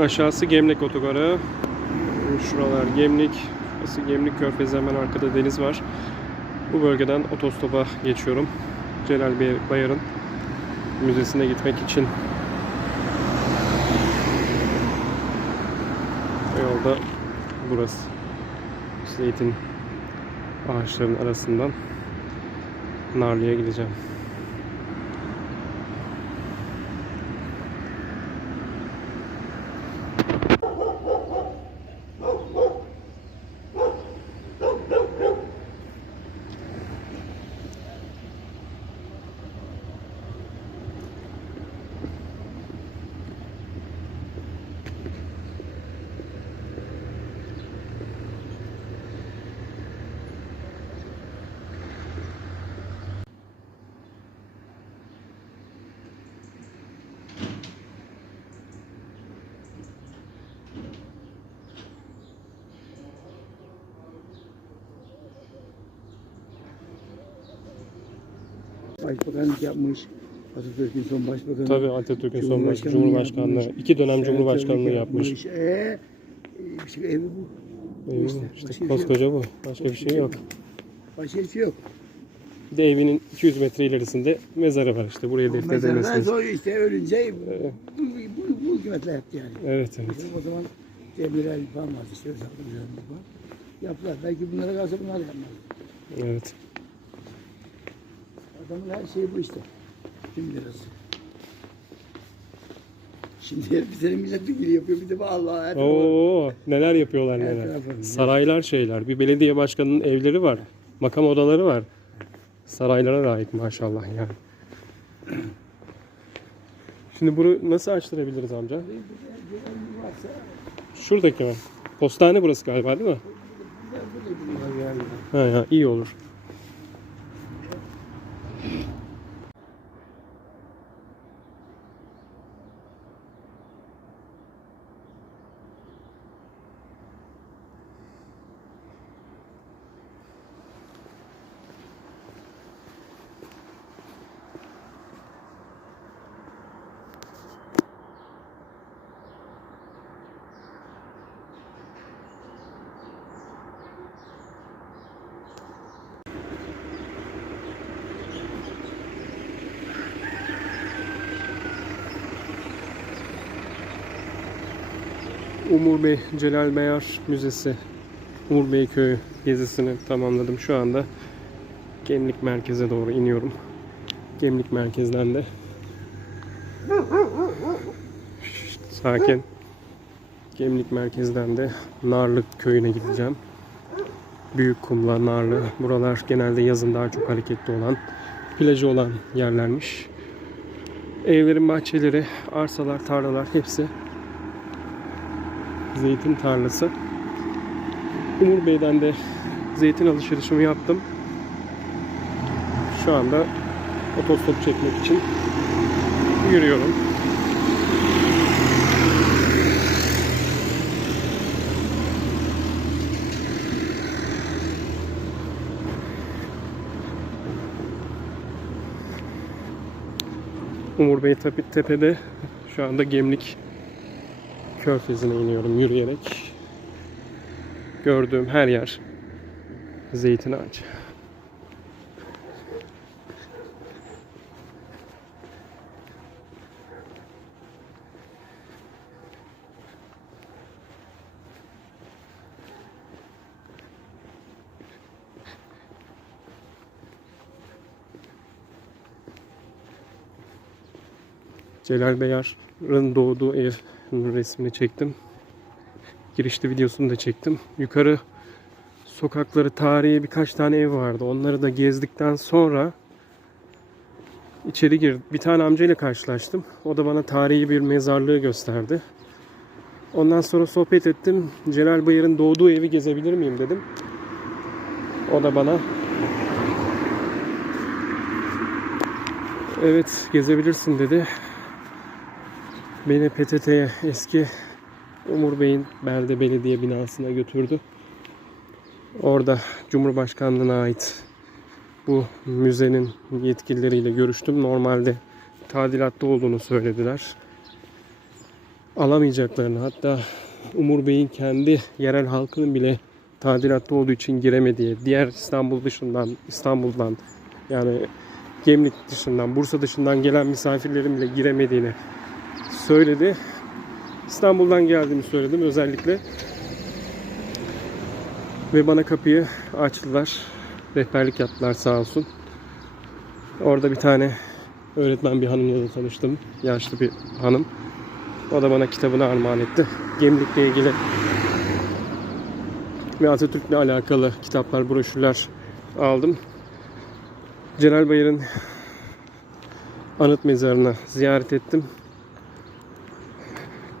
Aşağısı Gemlik Otogarı. Şuralar Gemlik. Burası Gemlik Körfezi hemen arkada deniz var. Bu bölgeden otostopa geçiyorum. Celal Bayar'ın müzesine gitmek için. Yolda burası. Zeytin ağaçların arasından Narlı'ya gideceğim. Başbakanlık yapmış. Atatürk'ün son başbakanı. Tabii Atatürk'ün son baş- Cumhurbaşkanlığı yapmış, iki dönem Cumhurbaşkanlığı yapmış. Ee, işte evi bu. Evi İşte, işte bir şey koskoca bu. Başka bir şey yok. Başka bir şey yok. Bir de evinin 200 metre ilerisinde mezarı var işte. Buraya Mezardan defnedilmesiniz. sonra işte ölünce bu, bu, bu hükümetler yaptı yani. Evet evet. Mesela o zaman Demirel falan vardı işte özel düzenli falan. Yaptılar. Belki bunlara kalsa bunlar yapmaz. Evet. Adamın her şeyi bu işte. Kim lirası. Şimdi bir sene milletvekili yapıyor bir de bu Allah her Oo neler yapıyorlar Her neler. tarafı. Saraylar şeyler. Bir belediye başkanının evleri var. Makam odaları var. Saraylara layık maşallah yani. Şimdi bunu nasıl açtırabiliriz amca? Şuradaki mi? Postane burası galiba değil mi? Ha ya iyi olur. Umur Bey Celal Beyar Müzesi Umur Bey Köyü gezisini tamamladım. Şu anda Gemlik merkeze doğru iniyorum. Gemlik merkezden de sakin. Gemlik merkezden de Narlık köyüne gideceğim. Büyük Kumla, Narlı. Buralar genelde yazın daha çok hareketli olan, plajı olan yerlermiş. Evlerin bahçeleri, arsalar, tarlalar hepsi zeytin tarlası. Umur Bey'den de zeytin alışverişimi yaptım. Şu anda otostop çekmek için yürüyorum. Umur Bey Tepe- Tepe'de şu anda Gemlik Körfezi'ne iniyorum yürüyerek. Gördüğüm her yer zeytin ağacı. Celal Beyar'ın doğduğu ev resmini çektim. Girişte videosunu da çektim. Yukarı sokakları tarihi birkaç tane ev vardı. Onları da gezdikten sonra içeri girdim. Bir tane amcayla karşılaştım. O da bana tarihi bir mezarlığı gösterdi. Ondan sonra sohbet ettim. Celal Bayar'ın doğduğu evi gezebilir miyim dedim. O da bana Evet gezebilirsin dedi. Beni PTT'ye eski Umur Bey'in Belde Belediye binasına götürdü. Orada Cumhurbaşkanlığına ait bu müzenin yetkilileriyle görüştüm. Normalde tadilatta olduğunu söylediler. alamayacaklarını hatta Umur Bey'in kendi yerel halkının bile tadilatta olduğu için giremediği, diğer İstanbul dışından, İstanbul'dan yani Gemlik dışından, Bursa dışından gelen misafirlerin bile giremediğini söyledi. İstanbul'dan geldiğini söyledim özellikle. Ve bana kapıyı açtılar. Rehberlik yaptılar sağ olsun. Orada bir tane öğretmen bir hanımla da tanıştım. Yaşlı bir hanım. O da bana kitabını armağan etti. Gemlik'le ilgili ve Atatürk'le alakalı kitaplar, broşürler aldım. Celal Bayır'ın anıt mezarını ziyaret ettim.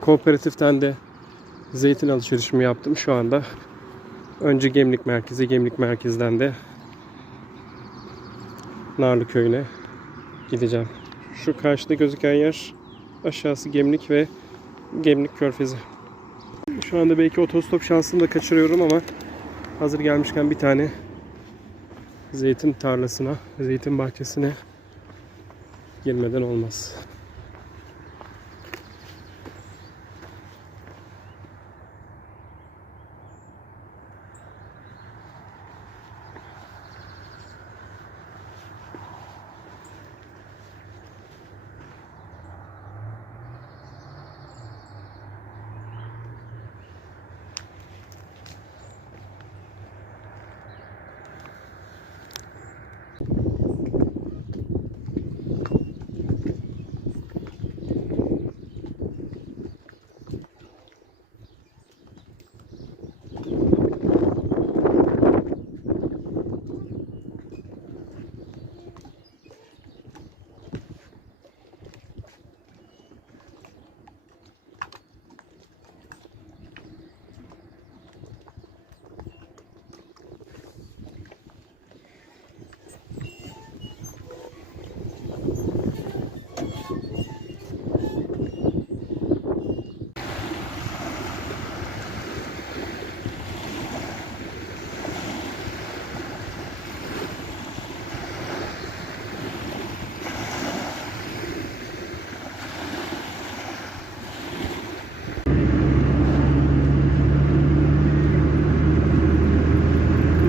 Kooperatiften de zeytin alışverişimi yaptım şu anda. Önce Gemlik merkezi, Gemlik merkezden de Narlı köyüne gideceğim. Şu karşıda gözüken yer aşağısı Gemlik ve Gemlik Körfezi. Şu anda belki otostop şansını da kaçırıyorum ama hazır gelmişken bir tane zeytin tarlasına, zeytin bahçesine girmeden olmaz.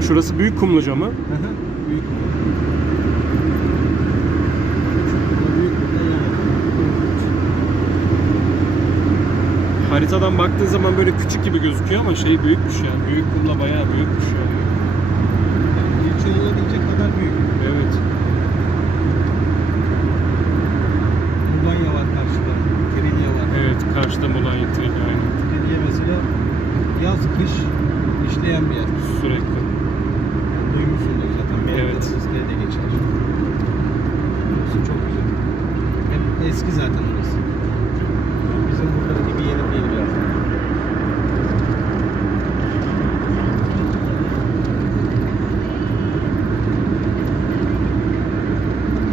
Şurası Büyük Kumluca mı? Büyük. Büyük Haritadan baktığın zaman böyle küçük gibi gözüküyor ama şey büyükmüş ya. Büyük Kumla bayağı büyükmüş yani. İlçe olabilecek kadar büyük. Evet. Mudanya var karşıda. Kirilya var. Evet karşıda Mulanya Trilya aynı. Kirilya mesela yaz kış işleyen bir yer. Sürekli. Duymuşsundur zaten. Bir Evet. evet. de geçer. Burası çok güzel. Hep eski zaten orası. Bizim burada gibi yeni değil biraz.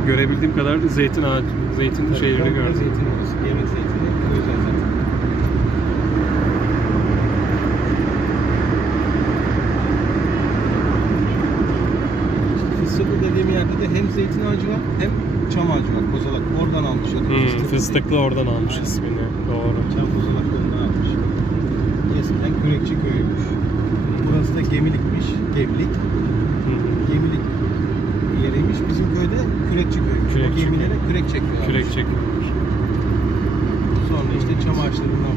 Görebildiğim kadar zeytin ağacı, zeytin şehrini Komple gördüm. Zeytin orası. Yemek zeytini. O yüzden zaten. İşte Fıstıklı dediğim yerde de hem zeytin ağacı var hem çam ağacı var. Kozalak. Oradan almış o da Hmm, fıstıklı. fıstıklı oradan almış ismini. Doğru. Çam kozalaklarından almış. Eskiden kürekçi köyüymüş. Burası da gemilikmiş. Gemlik. Hı. Gemilik yeriymiş. Bizim köyde kürekçi köymüş. Kürekçi o gemilere kürek çekiyorlar. Kürek çekiyorlar. Sonra işte çam ağaçlarından